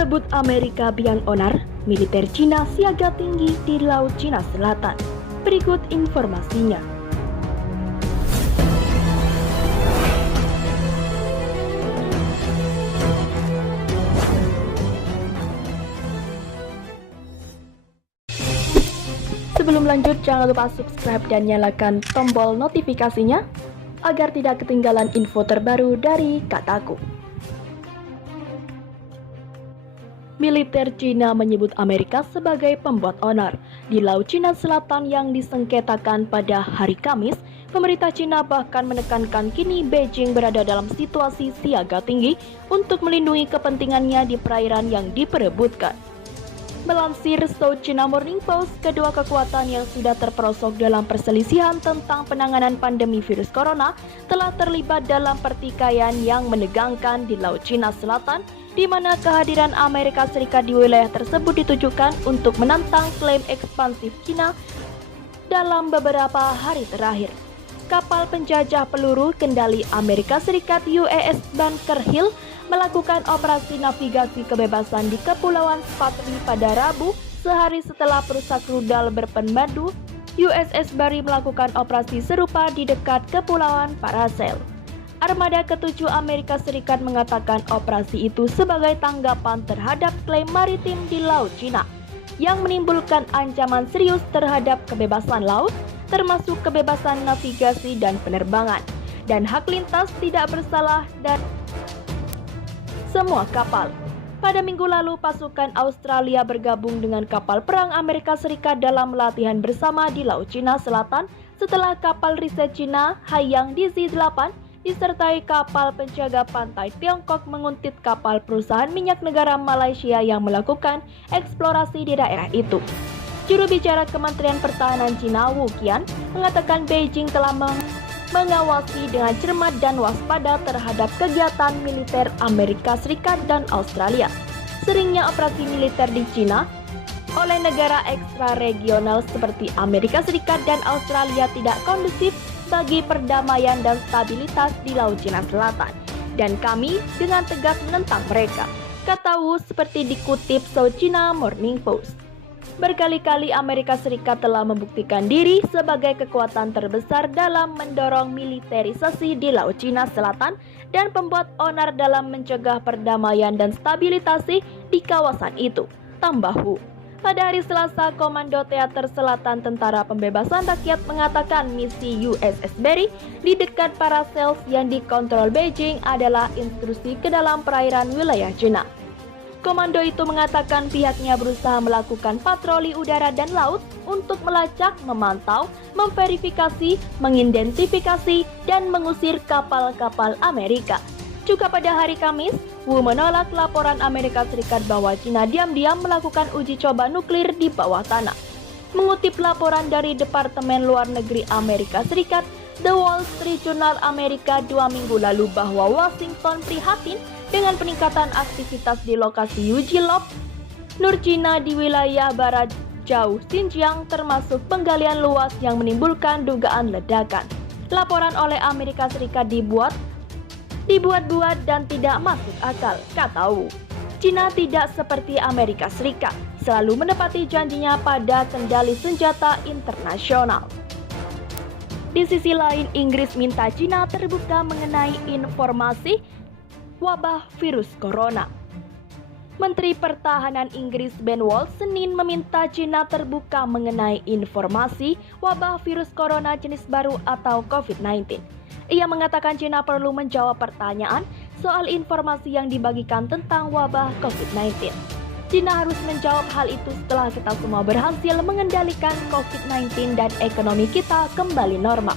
Sebut Amerika biang onar, militer Cina siaga tinggi di Laut Cina Selatan. Berikut informasinya. Sebelum lanjut, jangan lupa subscribe dan nyalakan tombol notifikasinya agar tidak ketinggalan info terbaru dari Kataku. Militer Cina menyebut Amerika sebagai pembuat onar di Laut Cina Selatan yang disengketakan pada hari Kamis. Pemerintah Cina bahkan menekankan kini Beijing berada dalam situasi siaga tinggi untuk melindungi kepentingannya di perairan yang diperebutkan. Melansir South China Morning Post, kedua kekuatan yang sudah terperosok dalam perselisihan tentang penanganan pandemi virus corona telah terlibat dalam pertikaian yang menegangkan di Laut Cina Selatan, di mana kehadiran Amerika Serikat di wilayah tersebut ditujukan untuk menantang klaim ekspansif Cina dalam beberapa hari terakhir. Kapal penjajah peluru kendali Amerika Serikat USS Bunker Hill melakukan operasi navigasi kebebasan di Kepulauan Spratly pada Rabu, sehari setelah perusak rudal berpenmadu USS Barry melakukan operasi serupa di dekat Kepulauan Paracel. Armada ke-7 Amerika Serikat mengatakan operasi itu sebagai tanggapan terhadap klaim maritim di Laut Cina yang menimbulkan ancaman serius terhadap kebebasan laut, termasuk kebebasan navigasi dan penerbangan, dan hak lintas tidak bersalah dan semua kapal. Pada minggu lalu, pasukan Australia bergabung dengan kapal perang Amerika Serikat dalam latihan bersama di Laut Cina Selatan setelah kapal riset Cina Haiyang DZ-8 disertai kapal penjaga pantai Tiongkok menguntit kapal perusahaan minyak negara Malaysia yang melakukan eksplorasi di daerah itu. Juru bicara Kementerian Pertahanan Cina Wu Qian mengatakan Beijing telah mengawasi dengan cermat dan waspada terhadap kegiatan militer Amerika Serikat dan Australia. Seringnya operasi militer di Cina oleh negara ekstra regional seperti Amerika Serikat dan Australia tidak kondusif bagi perdamaian dan stabilitas di Laut Cina Selatan, dan kami dengan tegas menentang mereka, kata Wu seperti dikutip South China Morning Post. Berkali-kali Amerika Serikat telah membuktikan diri sebagai kekuatan terbesar dalam mendorong militerisasi di Laut Cina Selatan dan pembuat onar dalam mencegah perdamaian dan stabilisasi di kawasan itu, tambah Wu. Pada hari Selasa, Komando Teater Selatan Tentara Pembebasan Rakyat mengatakan misi USS Barry di dekat Paracel yang dikontrol Beijing adalah intrusi ke dalam perairan wilayah Cina. Komando itu mengatakan pihaknya berusaha melakukan patroli udara dan laut untuk melacak, memantau, memverifikasi, mengidentifikasi, dan mengusir kapal-kapal Amerika. Juga pada hari Kamis, Wu menolak laporan Amerika Serikat bahwa Cina diam-diam melakukan uji coba nuklir di bawah tanah. Mengutip laporan dari Departemen Luar Negeri Amerika Serikat, The Wall Street Journal Amerika 2 minggu lalu bahwa Washington prihatin dengan peningkatan aktivitas di lokasi uji lob Nur Cina di wilayah barat jauh Xinjiang, termasuk penggalian luas yang menimbulkan dugaan ledakan. Laporan oleh Amerika Serikat dibuat-buat dan tidak masuk akal, kata Wu. Cina tidak seperti Amerika Serikat, selalu menepati janjinya pada kendali senjata internasional. Di sisi lain, Inggris minta Cina terbuka mengenai informasi wabah virus corona. Menteri Pertahanan Inggris Ben Wallace Senin meminta Cina terbuka mengenai informasi wabah virus corona jenis baru atau COVID-19. Ia mengatakan Cina perlu menjawab pertanyaan soal informasi yang dibagikan tentang wabah COVID-19. Cina harus menjawab hal itu setelah kita semua berhasil mengendalikan COVID-19 dan ekonomi kita kembali normal,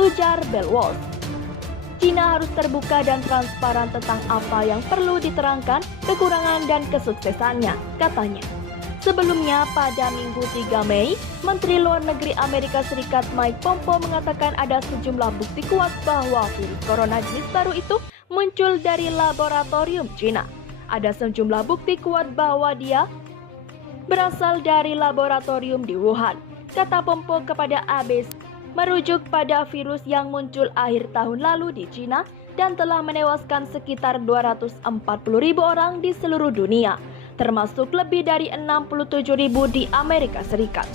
ujar Ben Wallace. Cina harus terbuka dan transparan tentang apa yang perlu diterangkan, kekurangan dan kesuksesannya, katanya. Sebelumnya, pada Minggu 3 Mei, Menteri Luar Negeri Amerika Serikat Mike Pompeo mengatakan ada sejumlah bukti kuat bahwa virus corona jenis baru itu muncul dari laboratorium Cina. Ada sejumlah bukti kuat bahwa dia berasal dari laboratorium di Wuhan, kata Pompeo kepada ABC, merujuk pada virus yang muncul akhir tahun lalu di Cina dan telah menewaskan sekitar 240.000 orang di seluruh dunia. termasuk lebih dari 67.000 di Amerika Serikat.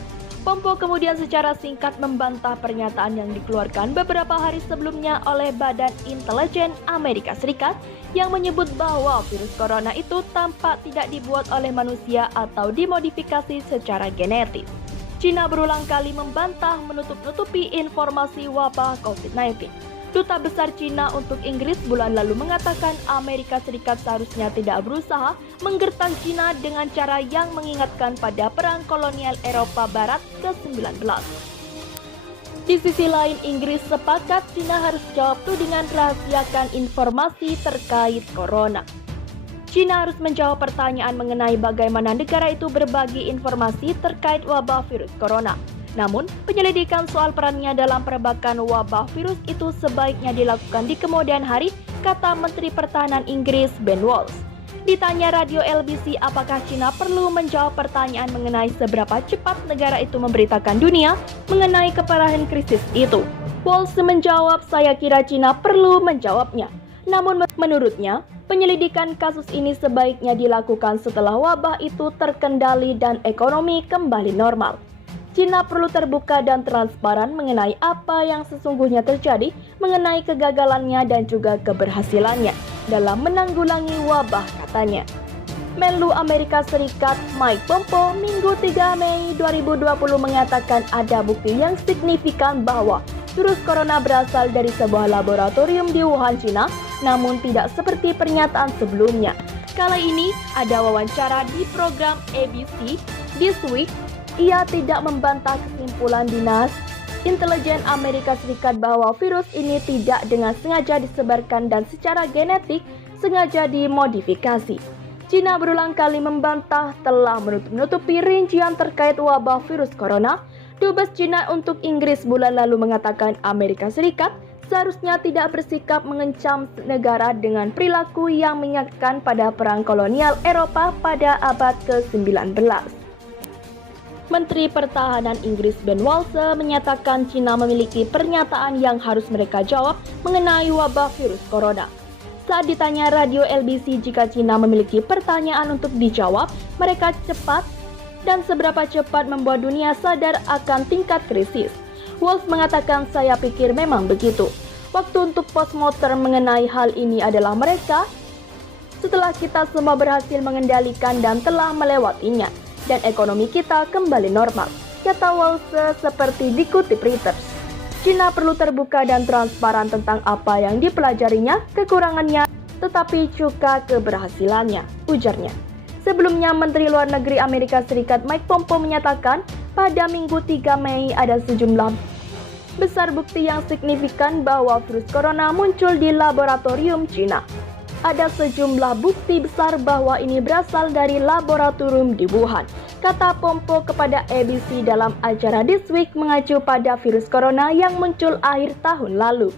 Pompeo kemudian secara singkat membantah pernyataan yang dikeluarkan beberapa hari sebelumnya oleh Badan Intelijen Amerika Serikat yang menyebut bahwa virus corona itu tampak tidak dibuat oleh manusia atau dimodifikasi secara genetis. Cina berulang kali membantah menutup-nutupi informasi wabah COVID-19. Duta Besar Cina untuk Inggris bulan lalu mengatakan Amerika Serikat seharusnya tidak berusaha menggertak Cina dengan cara yang mengingatkan pada perang kolonial Eropa Barat ke-19. Di sisi lain, Inggris sepakat Cina harus jawab tudingan rahasiakan informasi terkait corona. Cina harus menjawab pertanyaan mengenai bagaimana negara itu berbagi informasi terkait wabah virus corona. Namun, penyelidikan soal perannya dalam perebakan wabah virus itu sebaiknya dilakukan di kemudian hari, kata Menteri Pertahanan Inggris Ben Wallace. Ditanya radio LBC apakah Cina perlu menjawab pertanyaan mengenai seberapa cepat negara itu memberitakan dunia mengenai keparahan krisis itu. Wallace menjawab, saya kira Cina perlu menjawabnya. Namun menurutnya, penyelidikan kasus ini sebaiknya dilakukan setelah wabah itu terkendali dan ekonomi kembali normal. Cina perlu terbuka dan transparan mengenai apa yang sesungguhnya terjadi, mengenai kegagalannya dan juga keberhasilannya dalam menanggulangi wabah, katanya. Menlu Amerika Serikat Mike Pompeo Minggu 3 Mei 2020 mengatakan ada bukti yang signifikan bahwa virus corona berasal dari sebuah laboratorium di Wuhan, Cina, namun tidak seperti pernyataan sebelumnya. Kala ini ada wawancara di program ABC This Week. Ia tidak membantah kesimpulan Dinas Intelijen Amerika Serikat bahwa virus ini tidak dengan sengaja disebarkan dan secara genetik sengaja dimodifikasi. Cina berulang kali membantah telah menutup-nutupi rincian terkait wabah virus corona. Dubes Cina untuk Inggris bulan lalu mengatakan Amerika Serikat seharusnya tidak bersikap mengancam negara dengan perilaku yang mengingatkan pada perang kolonial Eropa pada abad ke-19. Menteri Pertahanan Inggris Ben Wallace menyatakan Cina memiliki pernyataan yang harus mereka jawab mengenai wabah virus corona. Saat ditanya radio LBC jika Cina memiliki pertanyaan untuk dijawab, mereka cepat dan seberapa cepat membuat dunia sadar akan tingkat krisis. Wallace mengatakan, saya pikir memang begitu. Waktu untuk postmortem mengenai hal ini adalah mereka setelah kita semua berhasil mengendalikan dan telah melewatinya. Dan ekonomi kita kembali normal, kata Wallace seperti dikutip Reuters. Cina perlu terbuka dan transparan tentang apa yang dipelajarinya, kekurangannya, tetapi juga keberhasilannya, ujarnya. Sebelumnya, Menteri Luar Negeri Amerika Serikat Mike Pompeo menyatakan pada Minggu 3 Mei ada sejumlah besar bukti yang signifikan bahwa virus corona muncul di laboratorium Cina. Ada sejumlah bukti besar bahwa ini berasal dari laboratorium di Wuhan, kata Pompeo kepada ABC dalam acara This Week mengacu pada virus corona yang muncul akhir tahun lalu.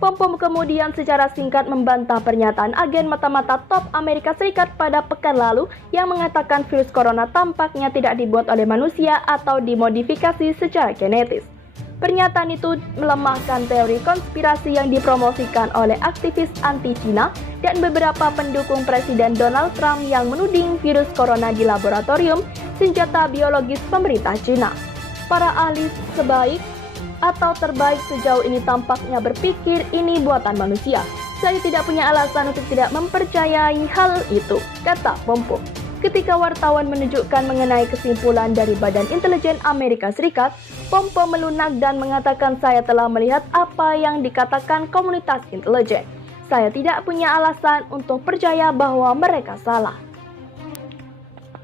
Pompeo kemudian secara singkat membantah pernyataan agen mata-mata top Amerika Serikat pada pekan lalu yang mengatakan virus corona tampaknya tidak dibuat oleh manusia atau dimodifikasi secara genetis. Pernyataan itu melemahkan teori konspirasi yang dipromosikan oleh aktivis anti-Cina dan beberapa pendukung Presiden Donald Trump yang menuding virus corona di laboratorium senjata biologis pemerintah Cina. Para ahli sebaik atau terbaik sejauh ini tampaknya berpikir ini buatan manusia. Saya tidak punya alasan untuk tidak mempercayai hal itu, kata Pompeo. Ketika wartawan menunjukkan mengenai kesimpulan dari Badan Intelijen Amerika Serikat, Pompeo melunak dan mengatakan saya telah melihat apa yang dikatakan komunitas intelijen. Saya tidak punya alasan untuk percaya bahwa mereka salah.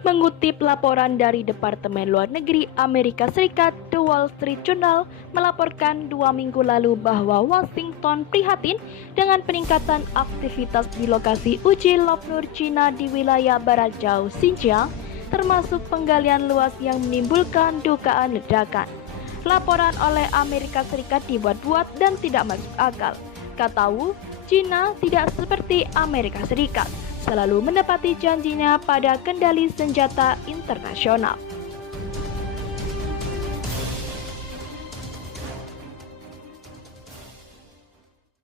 Mengutip laporan dari Departemen Luar Negeri Amerika Serikat, The Wall Street Journal melaporkan 2 minggu lalu bahwa Washington prihatin dengan peningkatan aktivitas di lokasi uji Lopnur Cina di wilayah barat jauh Xinjiang, termasuk penggalian luas yang menimbulkan dugaan ledakan. Laporan oleh Amerika Serikat dibuat-buat dan tidak masuk akal. Kata Wu, Cina tidak seperti Amerika Serikat, selalu menepati janjinya pada kendali senjata internasional.